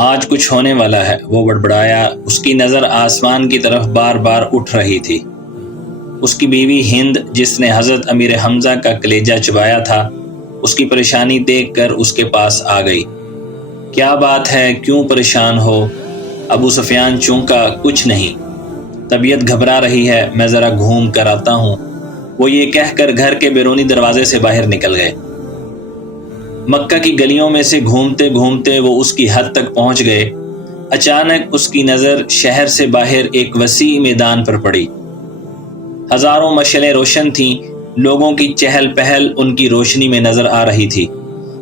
آج کچھ ہونے والا ہے، وہ بڑبڑایا۔ اس کی نظر آسمان کی طرف بار بار اٹھ رہی تھی۔ اس کی بیوی ہند، جس نے حضرت امیر حمزہ کا کلیجہ چبایا تھا، اس کی پریشانی دیکھ کر اس کے پاس آ گئی۔ کیا بات ہے، کیوں پریشان ہو؟ ابو سفیان چونکا۔ کچھ نہیں، طبیعت گھبرا رہی ہے، میں ذرا گھوم کر آتا ہوں۔ وہ یہ کہہ کر گھر کے بیرونی دروازے سے باہر نکل گئے۔ مکہ کی گلیوں میں سے گھومتے گھومتے وہ اس کی حد تک پہنچ گئے۔ اچانک اس کی نظر شہر سے باہر ایک وسیع میدان پر پڑی۔ ہزاروں مشعلیں روشن تھیں، لوگوں کی چہل پہل ان کی روشنی میں نظر آ رہی تھی،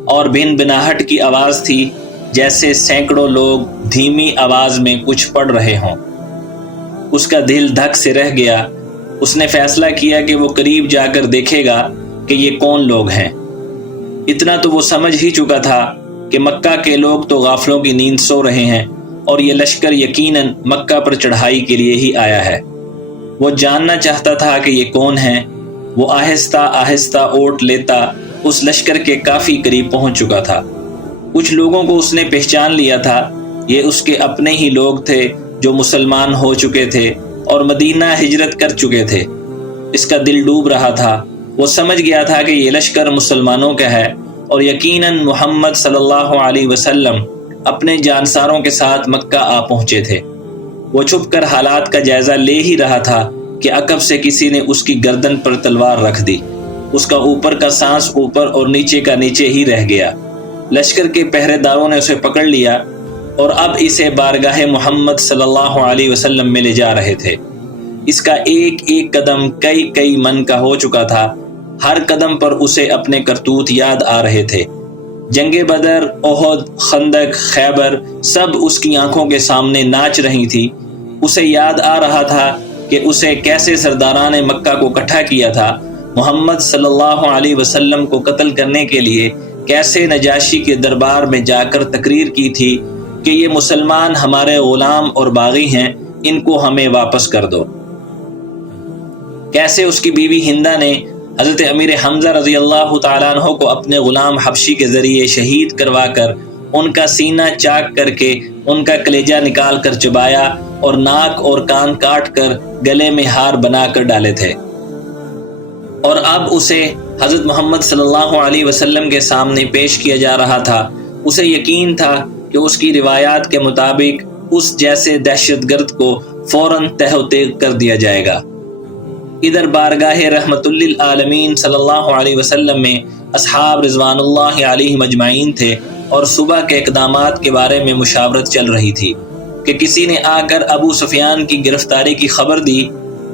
اور بن بناہٹ کی آواز تھی جیسے سینکڑوں لوگ دھیمی آواز میں کچھ پڑھ رہے ہوں۔ اس کا دل دھک سے رہ گیا۔ اس نے فیصلہ کیا کہ وہ قریب جا کر دیکھے گا کہ یہ کون لوگ ہیں۔ اتنا تو وہ سمجھ ہی چکا تھا کہ مکہ کے لوگ تو غافلوں کی نیند سو رہے ہیں، اور یہ لشکر یقیناً مکہ پر چڑھائی کے لیے ہی آیا ہے۔ وہ جاننا چاہتا تھا کہ یہ کون ہیں۔ وہ آہستہ آہستہ اوٹ لیتا اس لشکر کے کافی قریب پہنچ چکا تھا۔ کچھ لوگوں کو اس نے پہچان لیا تھا، یہ اس کے اپنے ہی لوگ تھے جو مسلمان ہو چکے تھے اور مدینہ ہجرت کر چکے تھے۔ اس کا دل ڈوب رہا تھا۔ وہ سمجھ گیا تھا کہ یہ لشکر مسلمانوں کا ہے، اور یقیناً محمد صلی اللہ علیہ وسلم اپنے جانساروں کے ساتھ مکہ آ پہنچے تھے۔ وہ چھپ کر حالات کا جائزہ لے ہی رہا تھا کہ عقب سے کسی نے اس کی گردن پر تلوار رکھ دی۔ اس کا اوپر کا سانس اوپر اور نیچے کا نیچے ہی رہ گیا۔ لشکر کے پہرے داروں نے اسے پکڑ لیا اور اب اسے بارگاہ محمد صلی اللہ علیہ وسلم میں لے جا رہے تھے۔ اس کا ایک ایک قدم کئی من کا ہو چکا تھا۔ ہر قدم پر اسے اپنے کرتوت یاد آ رہے تھے۔ جنگ بدر، احد، خندق، خیبر سب اس کی آنکھوں کے سامنے ناچ رہی تھی۔ اسے یاد آ رہا تھا کہ اسے کیسے سرداران مکہ کو اکٹھا کیا تھا، محمد صلی اللہ علیہ وسلم کو قتل کرنے کے لیے کیسے نجاشی کے دربار میں جا کر تقریر کی تھی کہ یہ مسلمان ہمارے غلام اور باغی ہیں، ان کو ہمیں واپس کر دو۔ کیسے اس کی بیوی ہندہ نے حضرت امیر حمزہ رضی اللہ تعالیٰ عنہ کو اپنے غلام حبشی کے ذریعے شہید کروا کر ان کا سینہ چاک کر کے ان کا کلیجہ نکال کر چبایا اور ناک اور کان کاٹ کر گلے میں ہار بنا کر ڈالے تھے، اور اب اسے حضرت محمد صلی اللہ علیہ وسلم کے سامنے پیش کیا جا رہا تھا۔ اسے یقین تھا کہ اس کی روایات کے مطابق اس جیسے دہشت گرد کو فوراً تہ و تیغ کر دیا جائے گا۔ ادھر بارگاہ رحمت للعالمین صلی اللہ علیہ وسلم میں اصحاب رضوان اللہ علیہ مجمعین تھے، اور صبح کے اقدامات کے بارے میں مشاورت چل رہی تھی کہ کسی نے آ کر ابو سفیان کی گرفتاری کی خبر دی۔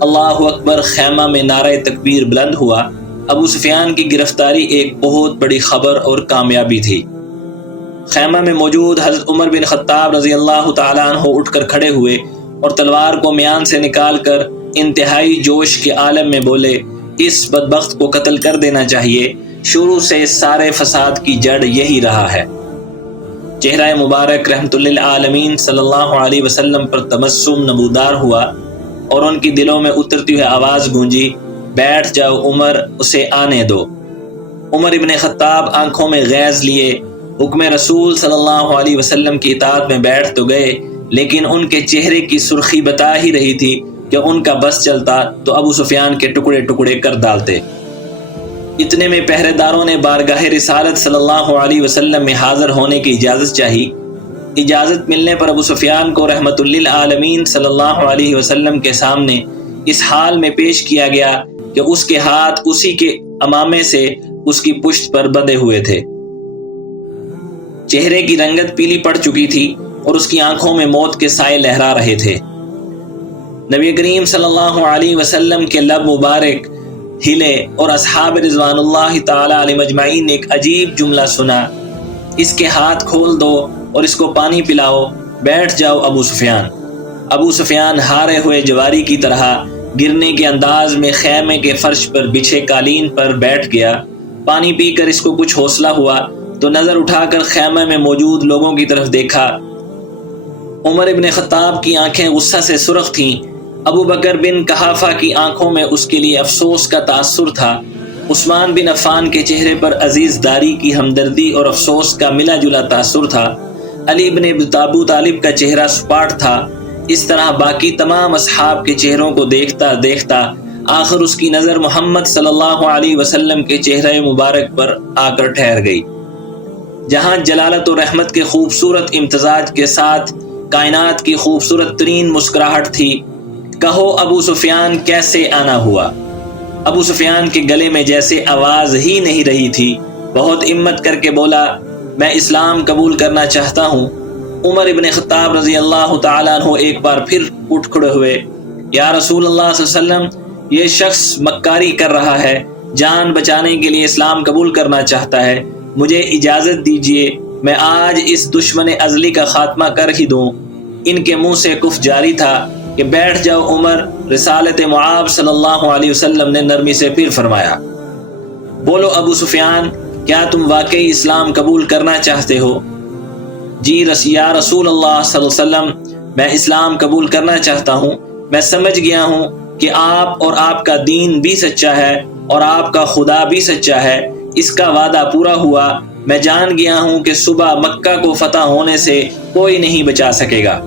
اللہ اکبر! خیمہ میں نعرہ تکبیر بلند ہوا۔ ابو سفیان کی گرفتاری ایک بہت بڑی خبر اور کامیابی تھی۔ خیمہ میں موجود حضرت عمر بن خطاب رضی اللہ تعالیٰ عنہ اٹھ کر کھڑے ہوئے اور تلوار کو میان سے نکال کر انتہائی جوش کے عالم میں بولے، اس بدبخت کو قتل کر دینا چاہیے۔ شروع سے سارے فساد کی جڑ یہی رہا ہے۔ چہرہ مبارک رحمت للعالمین صلی اللہ علیہ وسلم پر تبسم نمودار ہوا، اور ان کی دلوں میں اترتی ہوئی آواز گونجی، بیٹھ جاؤ عمر، اسے آنے دو۔ عمر ابن خطاب آنکھوں میں غیظ لیے حکم رسول صلی اللہ علیہ وسلم کی اطاعت میں بیٹھ تو گئے، لیکن ان کے چہرے کی سرخی بتا ہی رہی تھی کہ ان کا بس چلتا تو ابو سفیان کے ٹکڑے ٹکڑے کر ڈالتے۔ اتنے میں پہرے داروں نے بارگاہ رسالت صلی اللہ علیہ وسلم میں حاضر ہونے کی اجازت چاہی۔ اجازت ملنے پر ابو سفیان کو رحمت للعالمین صلی اللہ علیہ وسلم کے سامنے اس حال میں پیش کیا گیا کہ اس کے ہاتھ اسی کے امامے سے اس کی پشت پر بندھے ہوئے تھے۔ چہرے کی رنگت پیلی پڑ چکی تھی اور اس کی آنکھوں میں موت کے سائے لہرا رہے تھے۔ نبی کریم صلی اللہ علیہ وسلم کے لب مبارک ہلے اور اصحاب رضوان اللہ تعالی علیہ مجمعین نے ایک عجیب جملہ سنا، اس کے ہاتھ کھول دو اور اس کو پانی پلاؤ، بیٹھ جاؤ ابو سفیان۔ ابو سفیان ہارے ہوئے جواری کی طرح گرنے کے انداز میں خیمے کے فرش پر بچھے قالین پر بیٹھ گیا۔ پانی پی کر اس کو کچھ حوصلہ ہوا تو نظر اٹھا کر خیمے میں موجود لوگوں کی طرف دیکھا۔ عمر ابن خطاب کی آنکھیں غصہ سے سرخ تھیں۔ ابو بکر بن قحافہ کی آنکھوں میں اس کے لیے افسوس کا تاثر تھا۔ عثمان بن عفان کے چہرے پر عزیز داری کی ہمدردی اور افسوس کا ملا جلا تاثر تھا۔ علی بن ابو طالب کا چہرہ سپاٹ تھا۔ اس طرح باقی تمام اصحاب کے چہروں کو دیکھتا دیکھتا آخر اس کی نظر محمد صلی اللہ علیہ وسلم کے چہرے مبارک پر آ کر ٹھہر گئی، جہاں جلالت و رحمت کے خوبصورت امتزاج کے ساتھ کائنات کی خوبصورت ترین مسکراہٹ تھی۔ کہو ابو سفیان کیسے آنا ہوا؟ ابو سفیان کے گلے میں جیسے آواز ہی نہیں رہی تھی، بہت ہمت کر کے بولا، میں اسلام قبول کرنا چاہتا ہوں۔ عمر ابن خطاب رضی اللہ تعالیٰ عنہ ایک بار پھر اٹھ کھڑے ہوئے، یا رسول اللہ صلی اللہ علیہ وسلم، یہ شخص مکاری کر رہا ہے، جان بچانے کے لیے اسلام قبول کرنا چاہتا ہے، مجھے اجازت دیجیے میں آج اس دشمن ازلی کا خاتمہ کر ہی دوں۔ ان کے منہ سے کف جاری تھا کہ بیٹھ جاؤ عمر۔ رسالت معاب صلی اللہ علیہ وسلم نے نرمی سے پھر فرمایا، بولو ابو سفیان، کیا تم واقعی اسلام قبول کرنا چاہتے ہو؟ جی یا رسول اللہ صلی اللہ علیہ وسلم، میں اسلام قبول کرنا چاہتا ہوں۔ میں سمجھ گیا ہوں کہ آپ اور آپ کا دین بھی سچا ہے اور آپ کا خدا بھی سچا ہے، اس کا وعدہ پورا ہوا۔ میں جان گیا ہوں کہ صبح مکہ کو فتح ہونے سے کوئی نہیں بچا سکے گا۔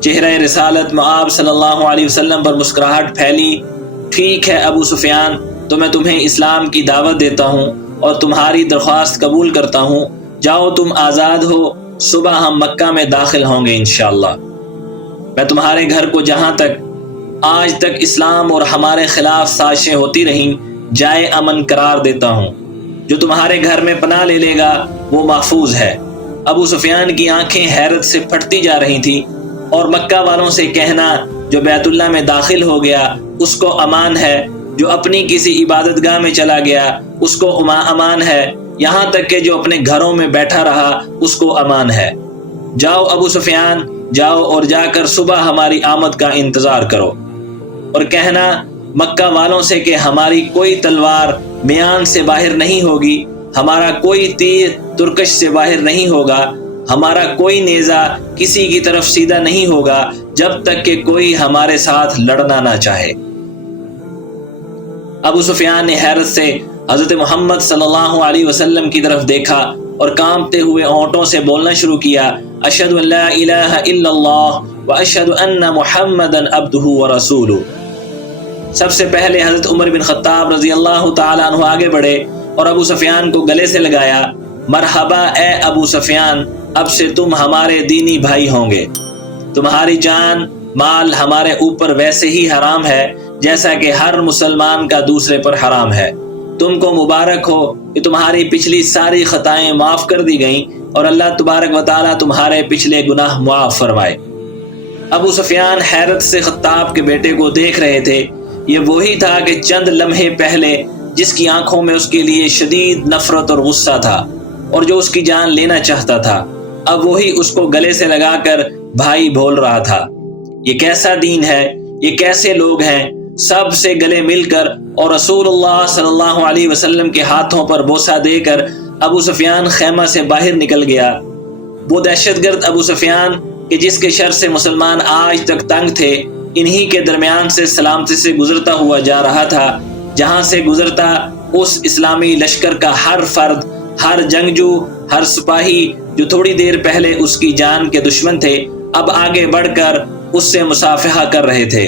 چہرہ رسالت معاب صلی اللہ علیہ وسلم پر مسکراہٹ پھیلی۔ ٹھیک ہے ابو سفیان، تو میں تمہیں اسلام کی دعوت دیتا ہوں اور تمہاری درخواست قبول کرتا ہوں۔ جاؤ تم آزاد ہو، صبح ہم مکہ میں داخل ہوں گے انشاءاللہ۔ میں تمہارے گھر کو جہاں تک آج تک اسلام اور ہمارے خلاف سازشیں ہوتی رہیں جائے امن قرار دیتا ہوں۔ جو تمہارے گھر میں پناہ لے لے گا وہ محفوظ ہے۔ ابو سفیان کی آنکھیں حیرت سے پھٹتی جا رہی تھیں، اور مکہ والوں سے کہنا جو بیت اللہ میں داخل ہو گیا اس کو امان ہے، جو اپنی کسی عبادت گاہ میں چلا گیا اس کو امان ہے، یہاں تک کہ جو اپنے گھروں میں بیٹھا رہا اس کو امان ہے۔ جاؤ ابو سفیان، جاؤ اور جا کر صبح ہماری آمد کا انتظار کرو، اور کہنا مکہ والوں سے کہ ہماری کوئی تلوار میان سے باہر نہیں ہوگی، ہمارا کوئی تیر ترکش سے باہر نہیں ہوگا، ہمارا کوئی نیزہ کسی کی طرف سیدھا نہیں ہوگا جب تک کہ کوئی ہمارے ساتھ لڑنا نہ چاہے۔ ابو سفیان نے حیرت سے حضرت محمد صلی اللہ علیہ وسلم کی طرف دیکھا اور کانپتے ہوئے ہونٹوں سے بولنا شروع کیا، اشہد ان لا الہ الا اللہ واشہد ان محمدا عبدہ ورسولہ۔ سب سے پہلے حضرت عمر بن خطاب رضی اللہ تعالیٰ عنہ آگے بڑھے اور ابو سفیان کو گلے سے لگایا، مرحبا اے ابو سفیان، اب سے تم ہمارے دینی بھائی ہوں گے۔ تمہاری جان مال ہمارے اوپر ویسے ہی حرام ہے جیسا کہ ہر مسلمان کا دوسرے پر حرام ہے۔ تم کو مبارک ہو کہ تمہاری پچھلی ساری خطائیں معاف کر دی گئیں اور اللہ تبارک و تعالیٰ تمہارے پچھلے گناہ معاف فرمائے۔ ابو سفیان حیرت سے خطاب کے بیٹے کو دیکھ رہے تھے۔ یہ وہی تھا کہ چند لمحے پہلے جس کی آنکھوں میں اس کے لیے شدید نفرت اور غصہ تھا اور جو اس کی جان لینا چاہتا تھا، اب وہی اس کو گلے سے لگا کر بھائی بول رہا تھا۔ یہ کیسا دین ہے، یہ کیسے لوگ ہیں؟ سب سے گلے مل کر اور رسول اللہ صلی اللہ علیہ وسلم کے ہاتھوں پر بوسہ دے کر ابو سفیان خیمہ سے باہر نکل گیا۔ وہ دہشت گرد ابو سفیان کہ جس کے شر سے مسلمان آج تک تنگ تھے، انہی کے درمیان سے سلامتی سے گزرتا ہوا جا رہا تھا، جہاں سے گزرتا اس اسلامی لشکر کا ہر فرد، ہر جنگجو، ہر سپاہی جو تھوڑی دیر پہلے اس کی جان کے دشمن تھے، اب آگے بڑھ کر اس سے مصافحہ کر رہے تھے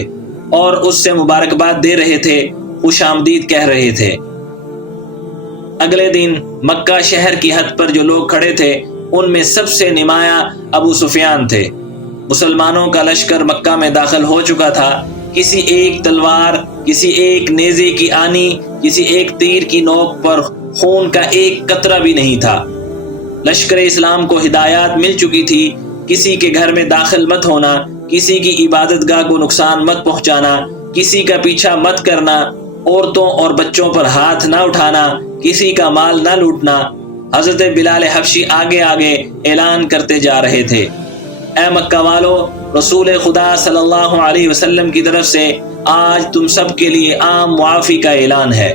اور اس سے مبارکباد دے رہے تھے، خوش آمدید کہہ رہے تھے۔ اگلے دن مکہ شہر کی حد پر جو لوگ کھڑے تھے ان میں سب سے نمایاں ابو سفیان تھے۔ مسلمانوں کا لشکر مکہ میں داخل ہو چکا تھا۔ کسی ایک تلوار، کسی ایک نیزے کی آنی، کسی ایک تیر کی نوک پر خون کا ایک قطرہ بھی نہیں تھا۔ لشکر اسلام کو ہدایات مل چکی تھی، کسی کے گھر میں داخل مت ہونا، کسی کی عبادت گاہ کو نقصان مت پہنچانا، کسی کا پیچھا مت کرنا، عورتوں اور بچوں پر ہاتھ نہ اٹھانا، کسی کا مال نہ لوٹنا۔ حضرت بلال حبشی آگے آگے اعلان کرتے جا رہے تھے، اے مکہ والو، رسول خدا صلی اللہ علیہ وسلم کی طرف سے آج تم سب کے لیے عام معافی کا اعلان ہے۔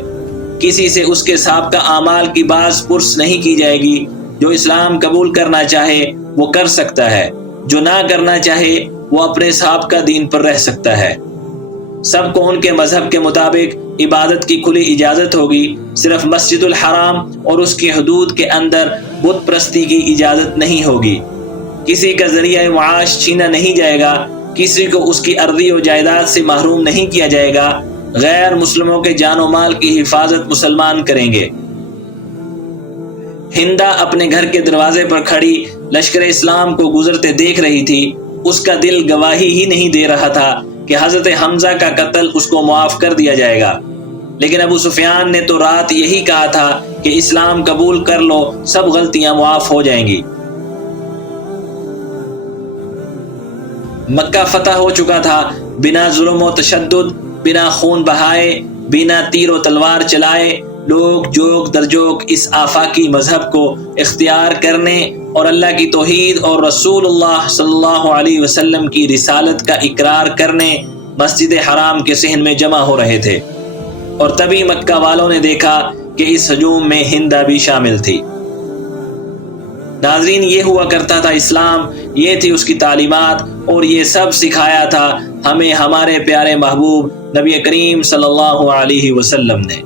کسی سے اس کے سابقہ اعمال کی باز پرس نہیں کی جائے گی۔ جو اسلام قبول کرنا چاہے وہ کر سکتا ہے، جو نہ کرنا چاہے وہ اپنے سابقہ دین پر رہ سکتا ہے۔ سب کو ان کے مذہب کے مطابق عبادت کی کھلی اجازت ہوگی، صرف مسجد الحرام اور اس کی حدود کے اندر بت پرستی کی اجازت نہیں ہوگی۔ کسی کا ذریعہ معاش چھینا نہیں جائے گا، کسی کو اس کی ارضی و جائیداد سے محروم نہیں کیا جائے گا۔ غیر مسلموں کے جان و مال کی حفاظت مسلمان کریں گے۔ ہندا اپنے گھر کے دروازے پر کھڑی لشکر اسلام کو گزرتے دیکھ رہی تھی۔ اس کا دل گواہی ہی نہیں دے رہا تھا کہ حضرت حمزہ کا قتل اس کو معاف کر دیا جائے گا، لیکن ابو سفیان نے تو رات یہی کہا تھا کہ اسلام قبول کر لو، سب غلطیاں معاف ہو جائیں گی۔ مکہ فتح ہو چکا تھا، بنا ظلم و تشدد، بنا خون بہائے، بنا تیر و تلوار چلائے، لوگ جوگ در جوگ اس آفاقی مذہب کو اختیار کرنے اور اللہ کی توحید اور رسول اللہ صلی اللہ علیہ وسلم کی رسالت کا اقرار کرنے مسجد حرام کے صحن میں جمع ہو رہے تھے، اور تبھی مکہ والوں نے دیکھا کہ اس ہجوم میں ہندا بھی شامل تھی۔ ناظرین، یہ ہوا کرتا تھا اسلام، یہ تھی اس کی تعلیمات، اور یہ سب سکھایا تھا ہمیں ہمارے پیارے محبوب نبی کریم صلی اللہ علیہ وسلم نے۔